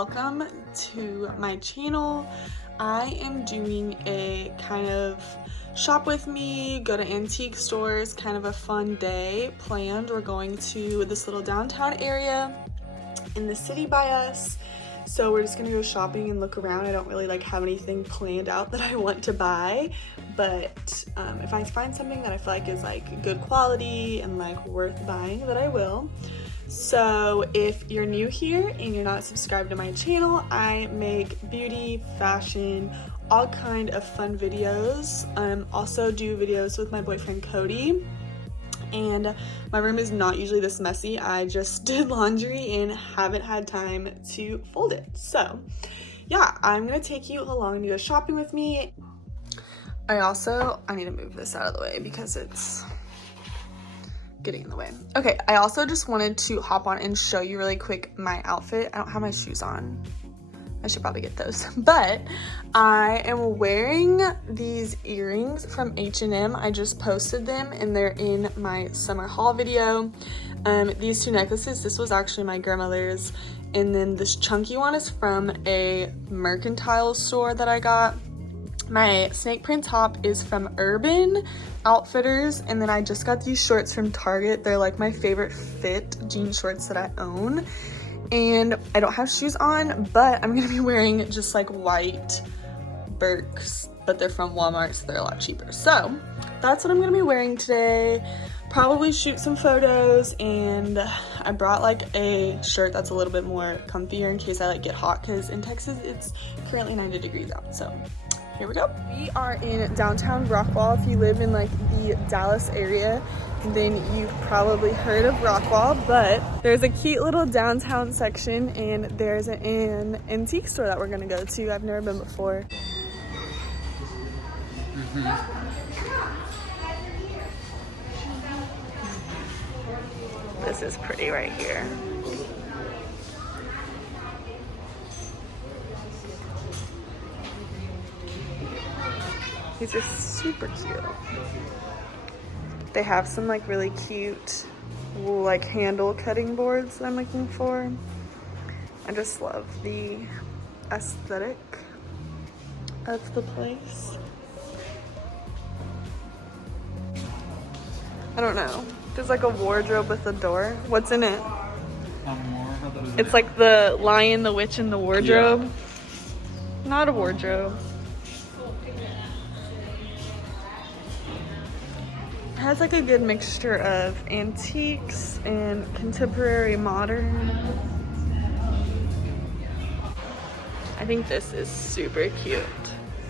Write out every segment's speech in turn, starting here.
welcome to my channel. I am doing a kind of shop with me, go to antique stores, kind of a fun day planned. We're going to this little downtown area in the city by us. So we're just gonna go shopping and look around. I don't really have anything planned out that I want to buy, but if I find something that I feel like is good quality and worth buying, that I will. So if you're new here and you're not subscribed to my channel, I make beauty, fashion, all kind of fun videos. Also do videos with my boyfriend Cody. And my room is not usually this messy. I just did laundry and haven't had time to fold it. So yeah, I'm gonna take you along to go shopping with me. I need to move this out of the way because it's getting in the way. Okay, I also just wanted to hop on and show you really quick my outfit. I don't have my shoes on. I should probably get those. But I am wearing these earrings from H&M. I just posted them and they're in my summer haul video. These two necklaces, this was actually my grandmother's. And then this chunky one is from a mercantile store that I got. My snake print top is from Urban Outfitters. And then I just got these shorts from Target. They're my favorite fit jean shorts that I own. And I don't have shoes on, but I'm gonna be wearing just white Birks, but they're from Walmart, so they're a lot cheaper. So that's what I'm gonna be wearing today. Probably shoot some photos, and I brought a shirt that's a little bit more comfier in case I get hot, because in Texas it's currently 90 degrees out. So here we go. We are in downtown Rockwall. If you live in the Dallas area, then you've probably heard of Rockwall, but there's a cute little downtown section and there's an antique store that we're gonna go to. I've never been before. This is pretty right here. These are super cute. They have some really cute handle cutting boards that I'm looking for. I just love the aesthetic of the place. I don't know. There's a wardrobe with a door. What's in it? It's the Lion, the Witch, and the Wardrobe. Yeah. Not a wardrobe. It has a good mixture of antiques and contemporary modern. I think this is super cute.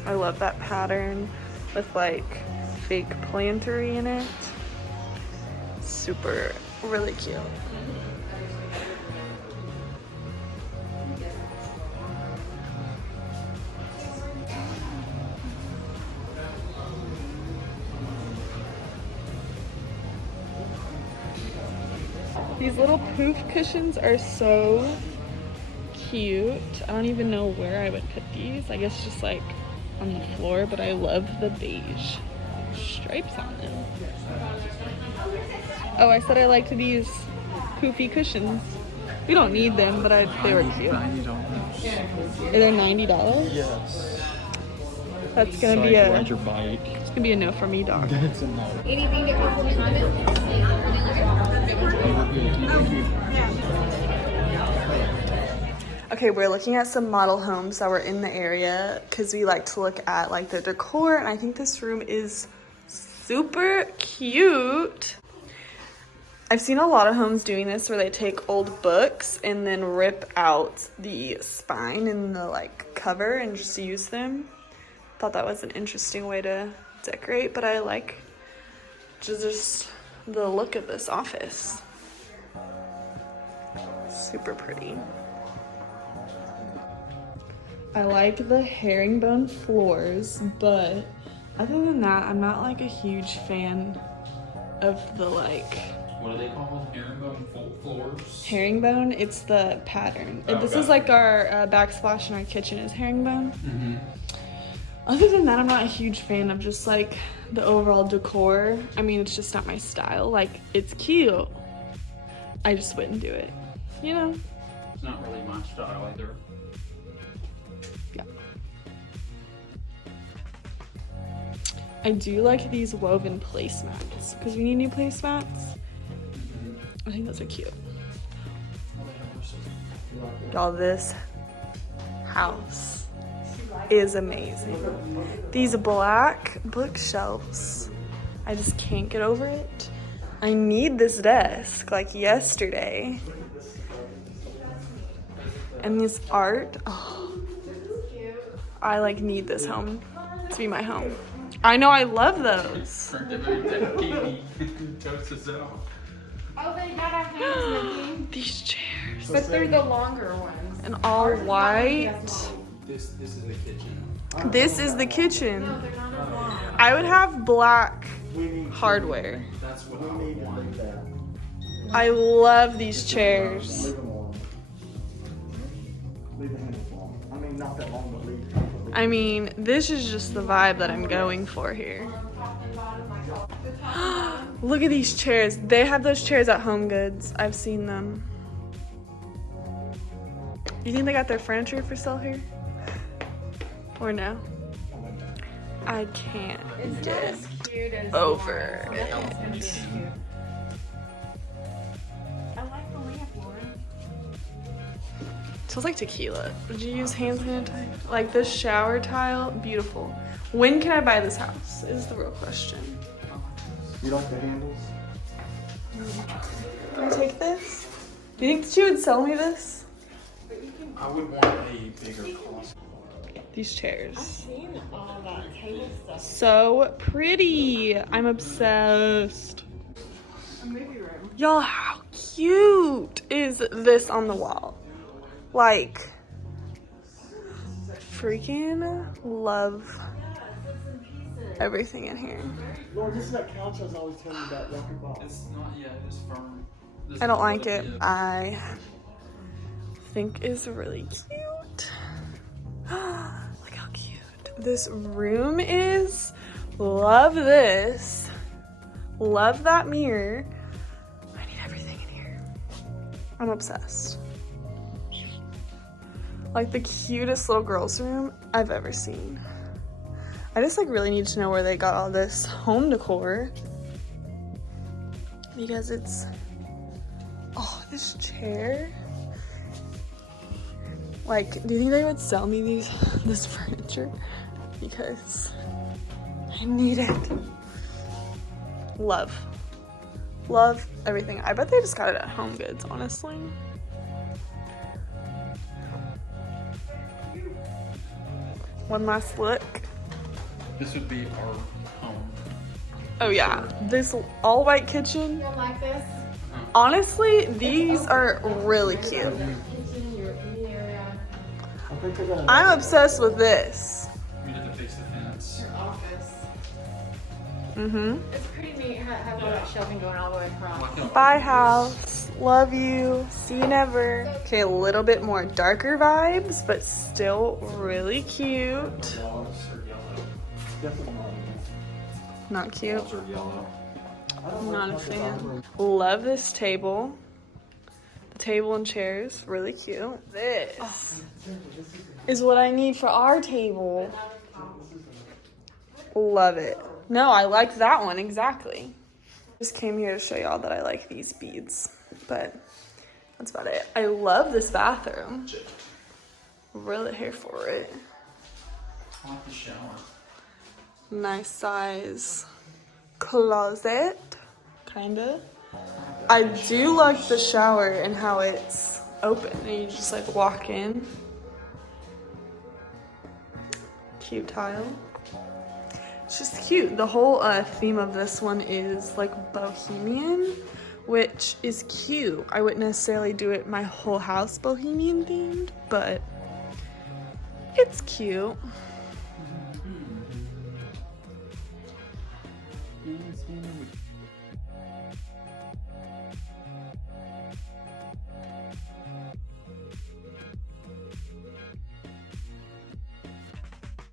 I love that pattern with fake plantery in it. Super, really cute. These little poof cushions are so cute. I don't even know where I would put these. I guess just on the floor, but I love the beige stripes on them. Oh, I said I liked these poofy cushions. We don't need them, but they were cute. $90. Are they $90? Yes. That's gonna be a. Your bite. It's gonna be a no for me, dog. That's a no. Anything different from Okay, we're looking at some model homes that were in the area because we like to look at the decor, and I think this room is super cute. I've seen a lot of homes doing this where they take old books and then rip out the spine and the cover and just use them. Thought that was an interesting way to decorate, but I like just the look of this office. Super pretty. I like the herringbone floors, but other than that, I'm not a huge fan of the What are they called? Herringbone floors? Herringbone, it's the pattern. Oh, this is our backsplash in our kitchen is herringbone. Mm-hmm. Other than that, I'm not a huge fan of just the overall decor. I mean, it's just not my style. It's cute. I just wouldn't do it, you know? It's not really my style either. Yeah. I do like these woven placemats because we need new placemats. I think those are cute. Y'all, this house is amazing. These black bookshelves, I just can't get over it. I need this desk like yesterday. And this art, oh, I like need this home to be my home. I know, I love those. Oh, they got our hands making. These chairs. But they're the longer ones. And all white. This is the kitchen. This is the kitchen. No, they're not as long. I would have black hardware. That's what I would want. I love these chairs. Leave them alone. Leave the handles long. I mean, not that long, but leave. I mean, this is just the vibe that I'm going for here. Look at these chairs. They have those chairs at Home Goods. I've seen them. You think they got their furniture for sale here? Or no? I can't It's not get as cute as over Lauren, so that's gonna be cute. I like the lamp, Lauren. Smells like tequila. Would you use hand sanitizer? Like this shower tile, beautiful. When can I buy this house? Is the real question. You like the handles? Can I take this? Do you think that she would sell me this? I would want a bigger closet. These chairs. Seen all that table stuff. So pretty. I'm obsessed. A movie room. Y'all, how cute is this on the wall? Like, freaking love everything in here. Lord, this is that couch I was always telling you about, record box. It's not yet. It's firm. This I is don't what like it. is. I think is really cute. Look how cute this room is. Love this. Love that mirror. I need everything in here. I'm obsessed. Like the cutest little girl's room I've ever seen. I just like really need to know where they got all this home decor. Because it's, oh, this chair. Like, do you think they would sell me this furniture? Because I need it. Love everything. I bet they just got it at Home Goods, honestly. One last look. This would be our home. Oh yeah, this all white kitchen. You don't like this? Honestly, these are really cute. Kitchen, your eating area, I think they're gonna. I'm obsessed with this. We did the fix the fence. your office. Mm-hmm. It's pretty neat. Have all that shelving going all the way across. Bye, house. Love you. See you never. Okay, a little bit more darker vibes, but still really cute. Walls are yellow. Definitely not. Not cute. Walls are yellow. I don't Not a like the fan. bathroom. Love this table. The table and chairs, really cute. This is what I need for our table. Love it. No, I like that one, exactly. Just came here to show y'all that I like these beads, but that's about it. I love this bathroom. Really here for it. I like the shower. Nice size closet, kinda. I do like the shower and how it's open and you just like walk in. Cute tile. It's just cute. The whole theme of this one is like bohemian, which is cute. I wouldn't necessarily do it my whole house bohemian themed, but it's cute.